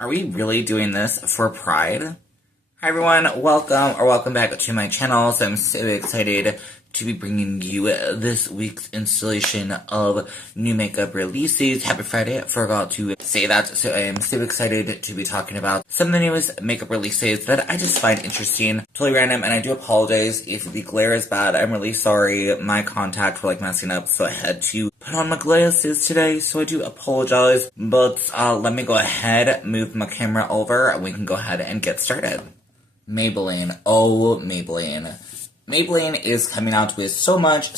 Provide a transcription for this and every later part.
Are we really doing this for Pride? Hi everyone, welcome back to my channel. So I'm so excited to be bringing you this week's installation of new makeup releases. Happy Friday, I forgot to say that. So I am so excited to be talking about some of the newest makeup releases that I just find interesting. Totally random, and I do apologize if the glare is bad. I'm really sorry. My contacts were messing up, so I had to put on my glasses today, so I do apologize. But let me go ahead, move my camera over, and we can go ahead and get started. Maybelline. Oh, Maybelline. Maybelline is coming out with so much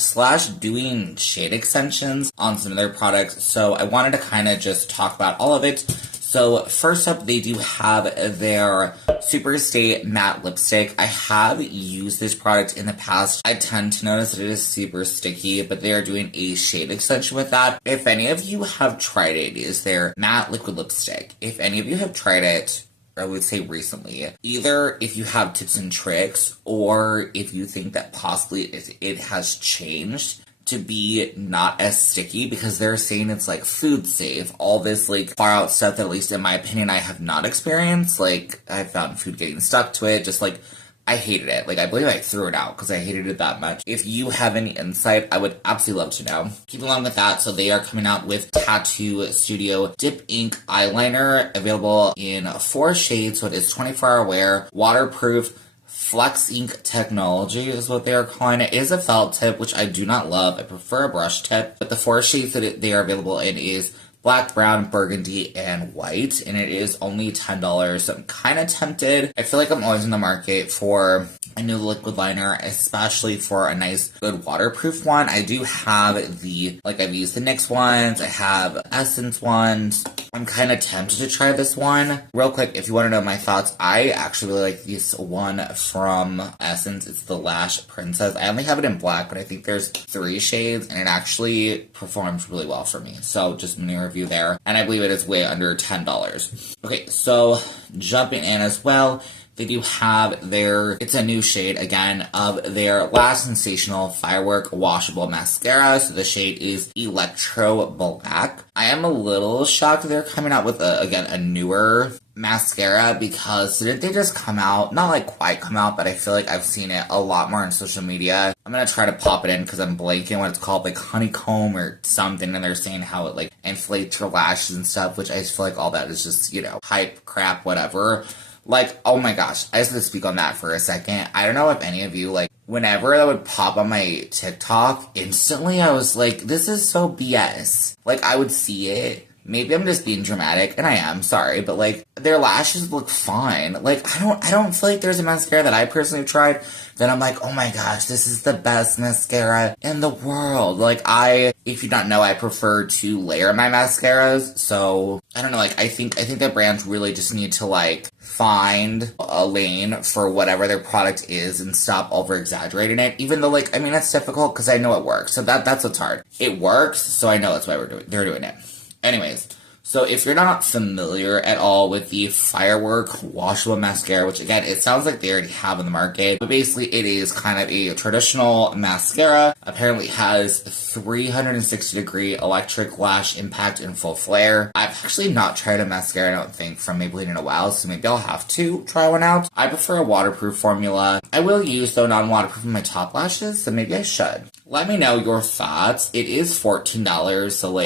/ doing shade extensions on some of their products, so I wanted to kind of just talk about all of it. So first up, they do have their Superstay Matte Lipstick. I have used this product in the past. I tend to notice that it is super sticky, but they are doing a shade extension with that. If any of you have tried it, it is their matte liquid lipstick. If any of you have tried it, I would say recently, either if you have tips and tricks or if you think that possibly it has changed to be not as sticky, because they're saying it's like food safe, all this like far out stuff that at least in my opinion I have not experienced. Like I found food getting stuck to it, just like I hated it. Like I believe I threw it out because I hated it that much. If you have any insight, I would absolutely love to know. Keep along with that, so they are coming out with Tattoo Studio Dip Ink Eyeliner, available in 4 shades, so it is 24-hour wear, waterproof, Flex Ink technology is what they are calling it. It is a felt tip, which I do not love. I prefer a brush tip, but the 4 shades that they are available in is black, brown, burgundy, and white, and it is only $10, so I'm kind of tempted. I feel like I'm always in the market for a new liquid liner, especially for a nice, good waterproof one. I do have I've used the NYX ones, I have Essence ones. I'm kind of tempted to try this one. Real quick, if you want to know my thoughts, I actually really like this one from Essence. It's the Lash Princess. I only have it in black, but I think there's 3 shades, and it actually performs really well for me. So just mini review there, and I believe it is way under $10. Okay, so jumping in as well, they do have it's a new shade again of their Lash Sensational Firework Washable Mascara. So the shade is Electro Black. I am a little shocked they're coming out with a newer mascara, because didn't they just come out, not like quite come out, but I feel like I've seen it a lot more on social media. I'm gonna try to pop it in because I'm blanking what it's called, like honeycomb or something, and they're saying how it like inflates your lashes and stuff, which I just feel like all that is just, hype, crap, whatever. Like, oh my gosh, I just have to speak on that for a second. I don't know if any of you, whenever that would pop on my TikTok, instantly I was like, this is so BS. Like, I would see it. Maybe I'm just being dramatic, and I am, sorry, but, their lashes look fine. I don't feel like there's a mascara that I personally have tried that I'm like, oh my gosh, this is the best mascara in the world. If you don't know, I prefer to layer my mascaras, so, I don't know, I think that brands really just need to, find a lane for whatever their product is and stop over-exaggerating it, even though, that's difficult, because I know it works, so that's what's hard. It works, so I know that's why they're doing it. Anyways, so if you're not familiar at all with the Firework Washable Mascara, which again, it sounds like they already have in the market, but basically it is kind of a traditional mascara. Apparently it has 360-degree electric lash impact in full flare. I've actually not tried a mascara, I don't think, from Maybelline in a while, so maybe I'll have to try one out. I prefer a waterproof formula. I will use, though, non-waterproof in my top lashes, so maybe I should. Let me know your thoughts. It is $14, so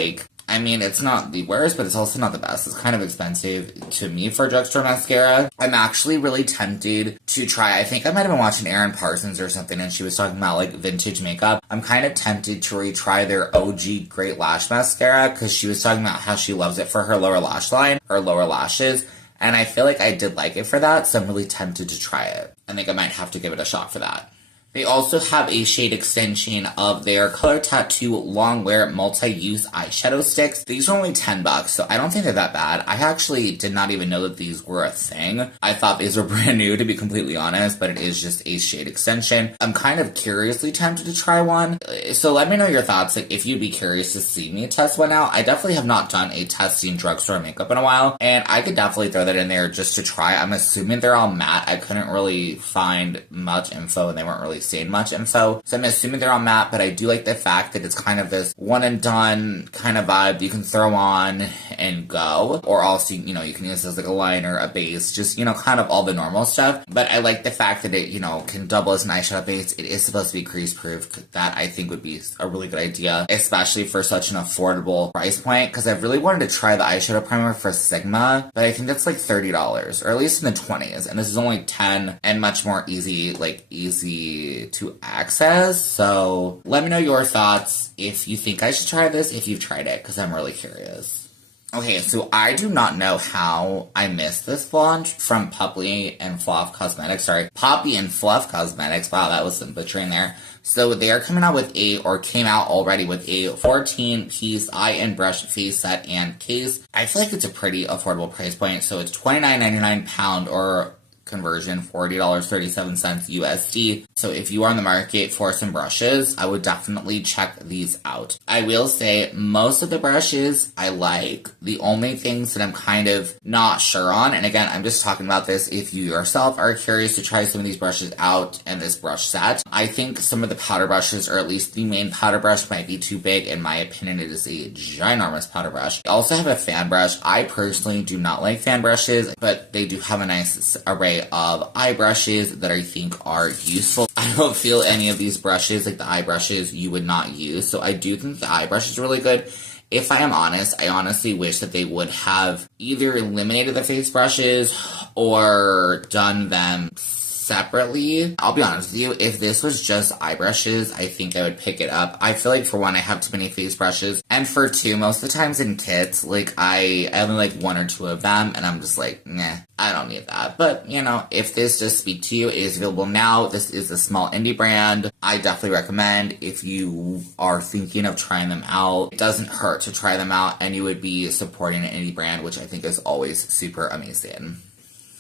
it's not the worst, but it's also not the best. It's kind of expensive to me for a drugstore mascara. I'm actually really tempted to try, I think I might have been watching Erin Parsons or something, and she was talking about, vintage makeup. I'm kind of tempted to retry their OG Great Lash Mascara, because she was talking about how she loves it for her lower lash line, her lower lashes, and I feel like I did like it for that, so I'm really tempted to try it. I think I might have to give it a shot for that. They also have a shade extension of their Color Tattoo Longwear Multi-Use Eyeshadow Sticks. These are only $10, so I don't think they're that bad. I actually did not even know that these were a thing. I thought these were brand new, to be completely honest, but it is just a shade extension. I'm kind of curiously tempted to try one, so let me know your thoughts, if you'd be curious to see me test one out. I definitely have not done a testing drugstore makeup in a while, and I could definitely throw that in there just to try. I'm assuming they're all matte. I couldn't really find much info, and they weren't really saying much info. So I'm assuming they're on matte, but I do like the fact that it's kind of this one and done kind of vibe you can throw on and go. Or also, you know, you can use this as like a liner, a base, just, you know, kind of all the normal stuff. But I like the fact that it, you know, can double as an eyeshadow base. It is supposed to be crease proof. That I think would be a really good idea, especially for such an affordable price point, because I've really wanted to try the eyeshadow primer for Sigma, but I think that's like $30, or at least in the 20s, and this is only 10 and much more easy to access. So let me know your thoughts if you think I should try this, if you've tried it, because I'm really curious. Okay, so I do not know how I missed this launch from Poppy and Fluff Cosmetics. Sorry, Poppy and Fluff Cosmetics. Wow, that was some butchering there. So they are coming out with came out already with a 14-piece eye and brush face set and case. I feel like it's a pretty affordable price point. So it's $29.99 pound, or conversion, $40.37 USD. So if you are on the market for some brushes, I would definitely check these out. I will say most of the brushes I like. The only things that I'm kind of not sure on, and again, I'm just talking about this if you yourself are curious to try some of these brushes out and this brush set. I think some of the powder brushes, or at least the main powder brush, might be too big. In my opinion, it is a ginormous powder brush. I also have a fan brush. I personally do not like fan brushes, but they do have a nice array of eye brushes that I think are useful. I don't feel any of these brushes, like the eye brushes, you would not use. So I do think the eye brush is really good. If I am honest, I honestly wish that they would have either eliminated the face brushes or done them separately. I'll be honest with you, if this was just eye brushes, I think I would pick it up. I feel like for one, I have too many face brushes, and for two, most of the times in kits, like I only like one or two of them, and I'm just like, nah, I don't need that. But, you know, if this does speak to you, it is available now. This is a small indie brand. I definitely recommend if you are thinking of trying them out. It doesn't hurt to try them out, and you would be supporting an indie brand, which I think is always super amazing.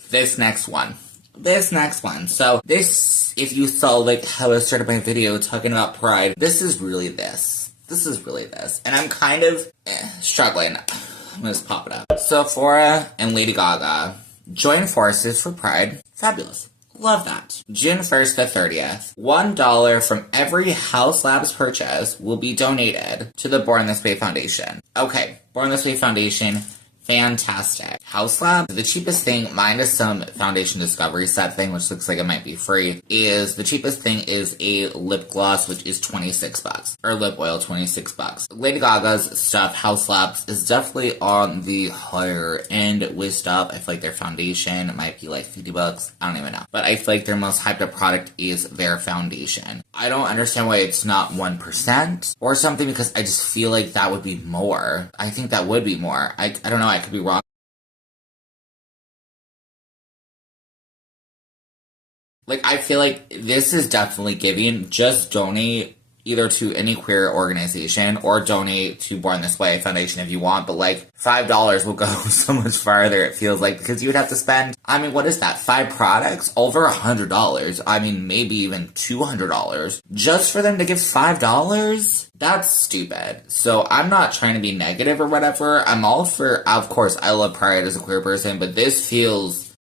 This next one. So this, if you saw like how I started my video talking about Pride, this is really this. And I'm kind of struggling. I'm gonna just pop it up. Sephora and Lady Gaga join forces for Pride. Fabulous. Love that. June 1st to 30th, $1 from every House Labs purchase will be donated to the Born This Way Foundation. Okay, Born This Way Foundation, fantastic. House Lab, the cheapest thing, minus some foundation discovery set thing, which looks like it might be free, is the cheapest thing is a lip gloss, which is $26, or lip oil, $26. Lady Gaga's stuff, House Labs, is definitely on the higher end with stuff. I feel like their foundation might be like $50. I don't even know. But I feel like their most hyped up product is their foundation. I don't understand why it's not 1% or something, because I just feel like that would be more. I think that would be more. I don't know, I could be wrong. Like, I feel like this is definitely giving. Just donate either to any queer organization or donate to Born This Way Foundation if you want, but like $5 will go so much farther, it feels like, because you would have to spend, I mean, what is that, 5 products? Over $100. I mean, maybe even $200 just for them to give $5? That's stupid. So I'm not trying to be negative or whatever. I'm all for, of course, I love Pride as a queer person, but this feels,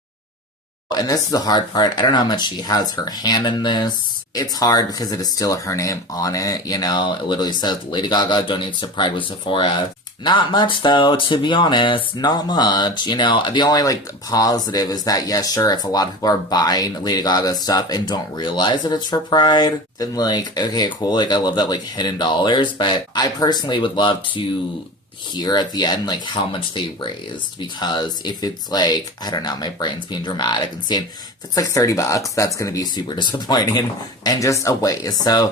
and this is the hard part, I don't know how much she has her hand in this. It's hard because it is still her name on it, you know. It literally says Lady Gaga donates to Pride with Sephora. Not much, though, to be honest. Not much. You know, the only, like, positive is that, yeah, sure, if a lot of people are buying Lady Gaga stuff and don't realize that it's for Pride, then, like, okay, cool. Like, I love that, like, hidden dollars. But I personally would love to hear at the end, like, how much they raised, because if it's like, I don't know, my brain's being dramatic and saying, if it's like $30, that's gonna be super disappointing and just a waste. So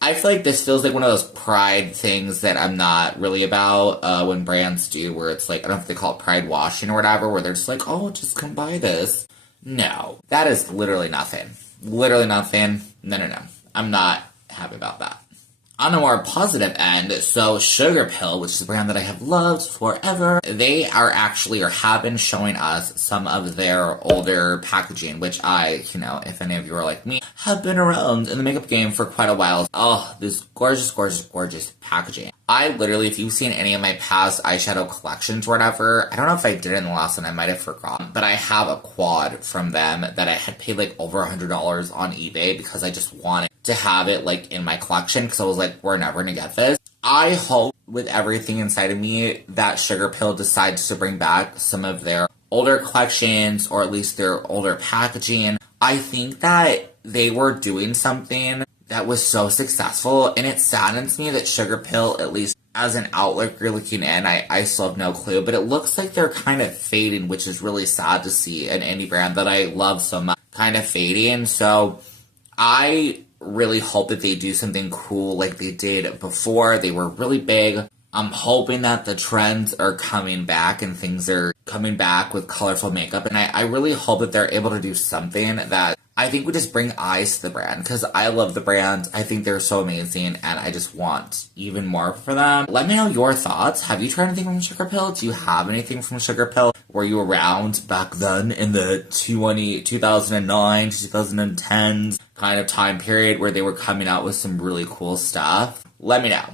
I feel like this feels like one of those Pride things that I'm not really about, when brands do, where it's like, I don't know if they call it Pride washing or whatever, where they're just like, oh, just come buy this. No, that is literally nothing. Literally nothing. No. I'm not happy about that. On a more positive end, so Sugarpill, which is a brand that I have loved forever, they are actually, or have been showing us some of their older packaging, which I, if any of you are like me, have been around in the makeup game for quite a while. Oh, this gorgeous, gorgeous, gorgeous packaging. I literally, if you've seen any of my past eyeshadow collections or whatever, I don't know if I did it in the last one, I might have forgotten, but I have a quad from them that I had paid like over $100 on eBay because I just wanted to have it like in my collection because I was like, we're never gonna get this. I hope with everything inside of me that Sugarpill decides to bring back some of their older collections or at least their older packaging. I think that they were doing something that was so successful, and it saddens me that Sugarpill, at least as an outlook you're looking in, I still have no clue, but it looks like they're kind of fading, which is really sad to see an indie brand that I love so much kind of fading. So I really hope that they do something cool like they did before. They were really big. I'm hoping that the trends are coming back and things are coming back with colorful makeup, and I really hope that they're able to do something that I think would just bring eyes to the brand, because I love the brand. I think they're so amazing, and I just want even more for them. Let me know your thoughts. Have you tried anything from Sugarpill? Do you have anything from Sugarpill? Were you around back then in the 2009, 2010s kind of time period where they were coming out with some really cool stuff? Let me know.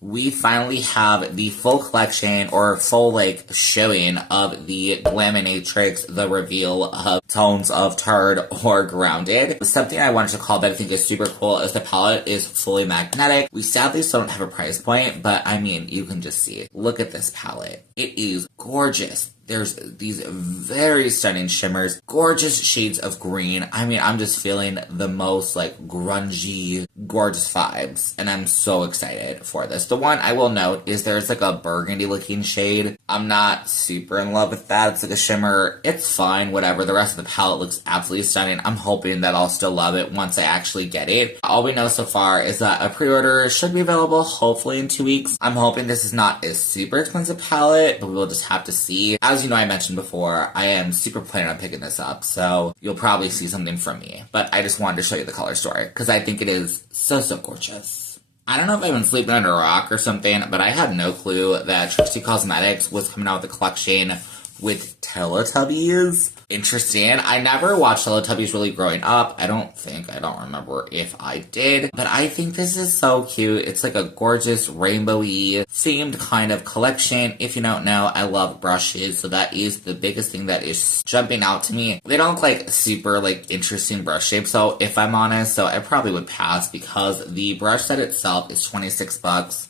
We finally have the full collection, or full, showing of the Glaminatrix, the reveal of tones of Turd or Grounded. Something I wanted to call that I think is super cool is the palette is fully magnetic. We sadly still don't have a price point, but I mean, you can just see it. Look at this palette. It is gorgeous. There's these very stunning shimmers, gorgeous shades of green. I mean, I'm just feeling the most, grungy, gorgeous vibes, and I'm so excited for this. The one I will note is there's, a burgundy-looking shade. I'm not super in love with that. It's like a shimmer. It's fine, whatever. The rest of the palette looks absolutely stunning. I'm hoping that I'll still love it once I actually get it. All we know so far is that a pre-order should be available, hopefully in 2 weeks. I'm hoping this is not a super expensive palette, but we'll just have to see. As you know, I mentioned before, I am super planning on picking this up, so you'll probably see something from me. But I just wanted to show you the color story, because I think it is so, so gorgeous. I don't know if I've been sleeping under a rock or something, but I had no clue that Trixie Cosmetics was coming out with a collection with Teletubbies. Interesting. I never watched Teletubbies really growing up. I don't remember if I did, but I think this is so cute. It's like a gorgeous rainbowy themed kind of collection. If you don't know, I love brushes, so that is the biggest thing that is jumping out to me. They don't look like super interesting brush shapes, so if I'm honest, so I probably would pass because the brush set itself is $26.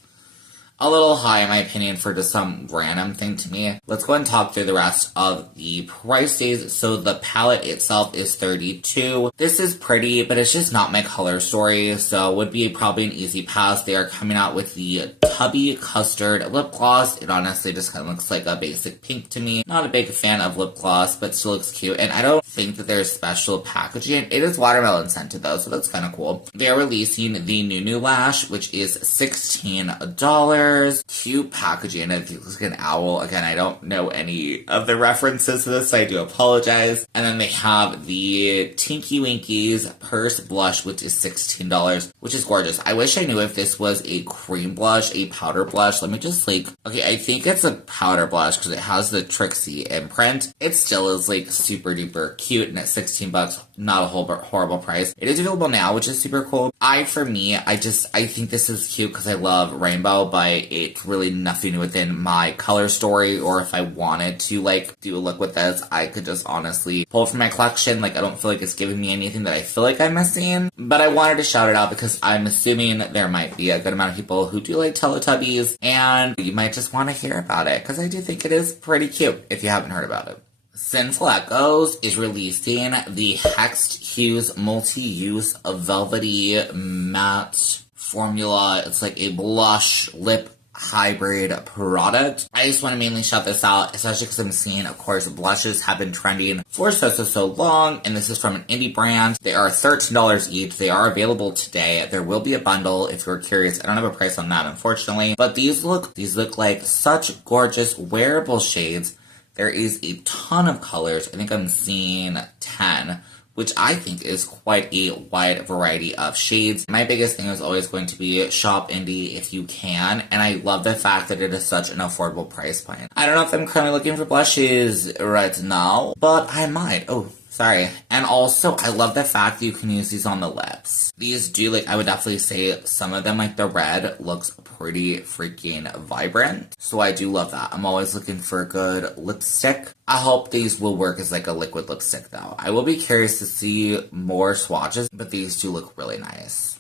A little high, in my opinion, for just some random thing to me. Let's go and talk through the rest of the prices. So the palette itself is $32. This is pretty, but it's just not my color story, so would be probably an easy pass. They are coming out with the Tubby Custard Lip Gloss. It honestly just kind of looks like a basic pink to me. Not a big fan of lip gloss, but still looks cute. And I don't think that there's special packaging. It is watermelon scented though, so that's kind of cool. They're releasing the Nunu Lash, which is $16. Cute packaging. It looks like an owl. Again, I don't know any of the references to this, so I do apologize. And then they have the Tinky Winkies Purse Blush, which is $16, which is gorgeous. I wish I knew if this was a cream blush, a powder blush. Let me just okay, I think it's a powder blush because it has the Trixie imprint. It still is super duper cute, and at $16, not a horrible price. It is available now, which is super cool. I think this is cute because I love rainbow, but it's really nothing within my color story, or if I wanted to do a look with this, I could just honestly pull it from my collection. I don't feel like it's giving me anything that I feel like I'm missing, but I wanted to shout it out because I'm assuming there might be a good amount of people who do like Teletubbies, and you might just want to hear about it because I do think it is pretty cute if you haven't heard about it. Sinful Echoes is releasing the Hexed Hues Multi-Use Velvety Matte Formula. It's a blush lip hybrid product. I just want to mainly shout this out, especially because I'm seeing, of course, blushes have been trending for so long, and this is from an indie brand. They are $13 each. They are available today. There will be a bundle if you're curious. I don't have a price on that, unfortunately, but these look like such gorgeous wearable shades. There is a ton of colors. I think I'm seeing 10, which I think is quite a wide variety of shades. My biggest thing is always going to be shop indie if you can, and I love the fact that it is such an affordable price point. I don't know if I'm currently looking for blushes right now, but I might. Oh, sorry. And also, I love the fact that you can use these on the lips. These do, like, I would definitely say some of them, like the red, looks pretty freaking vibrant. So I do love that. I'm always looking for a good lipstick. I hope these will work as like a liquid lipstick though. I will be curious to see more swatches, but these do look really nice.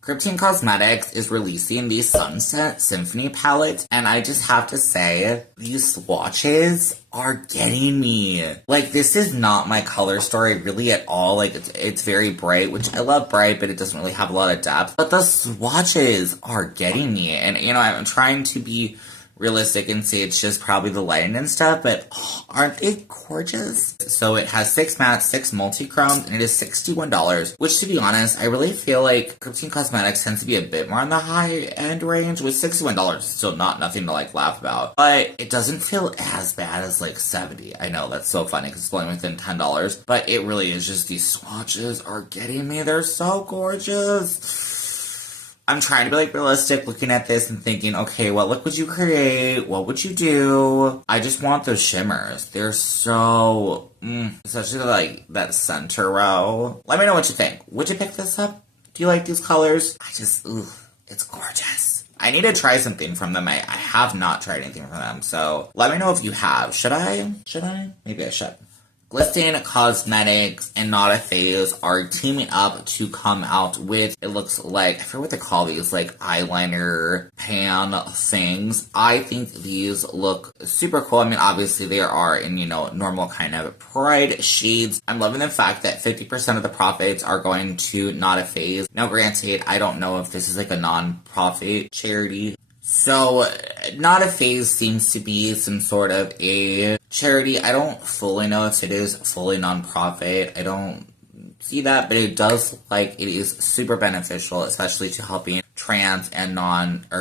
Kryptein Cosmetics is releasing the Sunset Symphony palette, and I just have to say, these swatches are getting me. Like, this is not my color story really at all. Like, it's very bright, which I love bright, but it doesn't really have a lot of depth. But the swatches are getting me, and, you know, I'm trying to be realistic and say it's just probably the lighting and stuff, but aren't they gorgeous? So it has 6 mattes, 6 multi-chromes, and it is $61, which to be honest, I really feel like Kryptein Cosmetics tends to be a bit more on the high-end range, with $61 is still nothing to like laugh about, but it doesn't feel as bad as like $70. I know, that's so funny because it's only within $10, but it really is just these swatches are getting me. They're so gorgeous. I'm trying to be like realistic looking at this and thinking, okay, what look would you create? What would you do? I just want those shimmers. They're so, especially like that center row. Let me know what you think. Would you pick this up? Do you like these colors? It's gorgeous. I need to try something from them. I have not tried anything from them, so let me know if you have. Should I? Maybe I should. Glisten Cosmetics and Not a Phase are teaming up to come out with, it looks like, I forget what they call these, like eyeliner pan things. I think these look super cool. I mean, obviously they are in, you know, normal kind of pride shades. I'm loving the fact that 50% of the profits are going to Not a Phase. Now, granted, I don't know if this is like a non-profit charity. So, Not a Phase seems to be some sort of a charity. I don't fully know if it is fully non-profit. I don't see that, but it does look like it is super beneficial, especially to helping trans and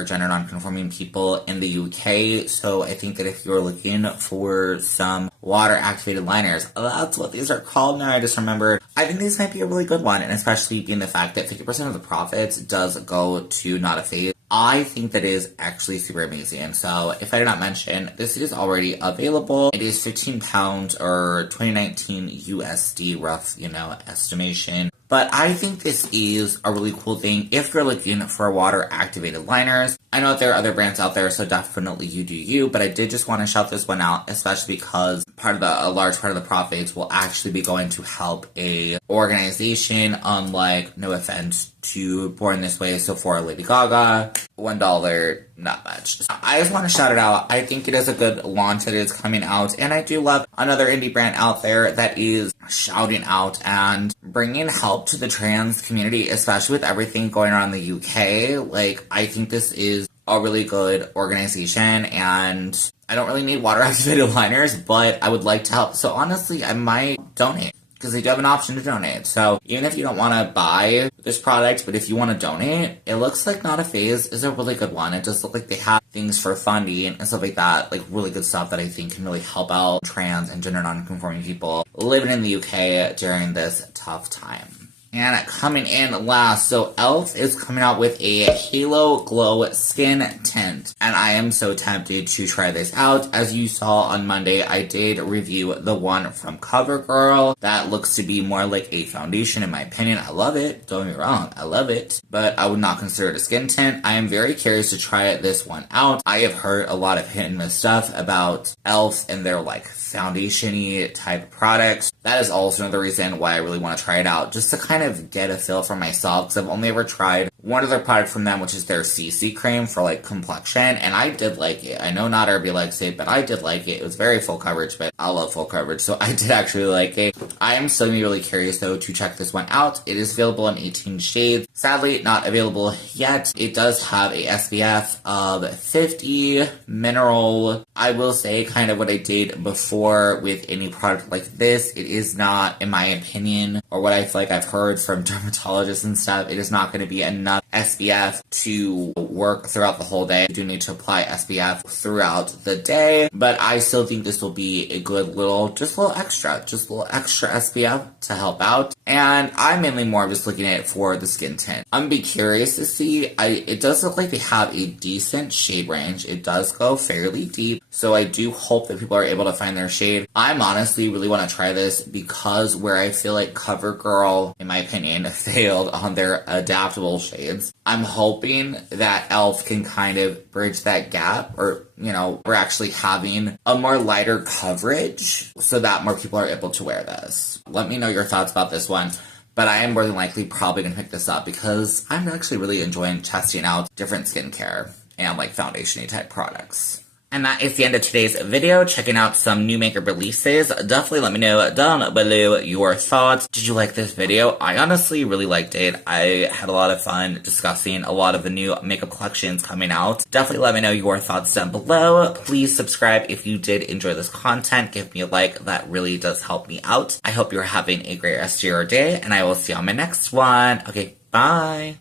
gender non-conforming people in the UK. So I think that if you're looking for some water-activated liners, that's what these are called now. I just remembered. I think these might be a really good one, and especially being the fact that 50% of the profits does go to Not a Phase. I think that is actually super amazing. So if I did not mention, this is already available. It is £15 or 2019 USD rough, you know, estimation. But I think this is a really cool thing if you're looking for water-activated liners. I know that there are other brands out there, so definitely you do you, but I did just want to shout this one out, especially because a large part of the profits will actually be going to help a organization, unlike, no offense to Born This Way, Sephora, Lady Gaga. $1, not much. So I just want to shout it out. I think it is a good launch that is coming out, and I do love another indie brand out there that is shouting out and bringing help to the trans community, especially with everything going on in the UK. Like, I think this is a really good organization, and I don't really need water-activated liners, but I would like to help. So honestly, I might donate, because they do have an option to donate. So even if you don't want to buy this product, but if you want to donate, it looks like Not a Phase is a really good one. It does look like they have things for funding and stuff like that, like really good stuff that I think can really help out trans and gender non-conforming people living in the UK during this tough time. And coming in last, so E.L.F. is coming out with a Halo Glow Skin Tint. And I am so tempted to try this out. As you saw on Monday, I did review the one from CoverGirl. That looks to be more like a foundation in my opinion. I love it. Don't get me wrong. I love it. But I would not consider it a skin tint. I am very curious to try this one out. I have heard a lot of hit and miss stuff about E.L.F. and their like foundation-y type products. That is also another reason why I really want to try it out. Just to kind of get a feel for myself, because I've only ever tried one other product from them, which is their CC cream for like complexion, and I did like it. I know not everybody likes it, but I did like it. It was very full coverage, but I love full coverage, so I did actually like it. I am still really curious though to check this one out. It is available in 18 shades. Sadly, not available yet. It does have a SPF of 50 mineral. I will say kind of what I did before with any product like this. It is not, in my opinion, or what I feel like I've heard from dermatologists and stuff, it is not going to be enough enough SPF to work throughout the whole day. You do need to apply SPF throughout the day, but I still think this will be a good little, just a little extra SPF to help out. And I'm mainly more just looking at it for the skin tint. I'm gonna be curious to see. It does look like they have a decent shade range. It does go fairly deep, so I do hope that people are able to find their shade. I'm honestly really want to try this because where I feel like CoverGirl, in my opinion, failed on their adaptable shades, I'm hoping that E.L.F. can kind of bridge that gap, or, you know, we're actually having a more lighter coverage so that more people are able to wear this. Let me know your thoughts about this one. But I am more than likely probably going to pick this up because I'm actually really enjoying testing out different skincare and like foundation-y type products. And that is the end of today's video, checking out some new makeup releases. Definitely let me know down below your thoughts. Did you like this video? I honestly really liked it. I had a lot of fun discussing a lot of the new makeup collections coming out. Definitely let me know your thoughts down below. Please subscribe if you did enjoy this content. Give me a like. That really does help me out. I hope you're having a great rest of your day, and I will see you on my next one. Okay, bye.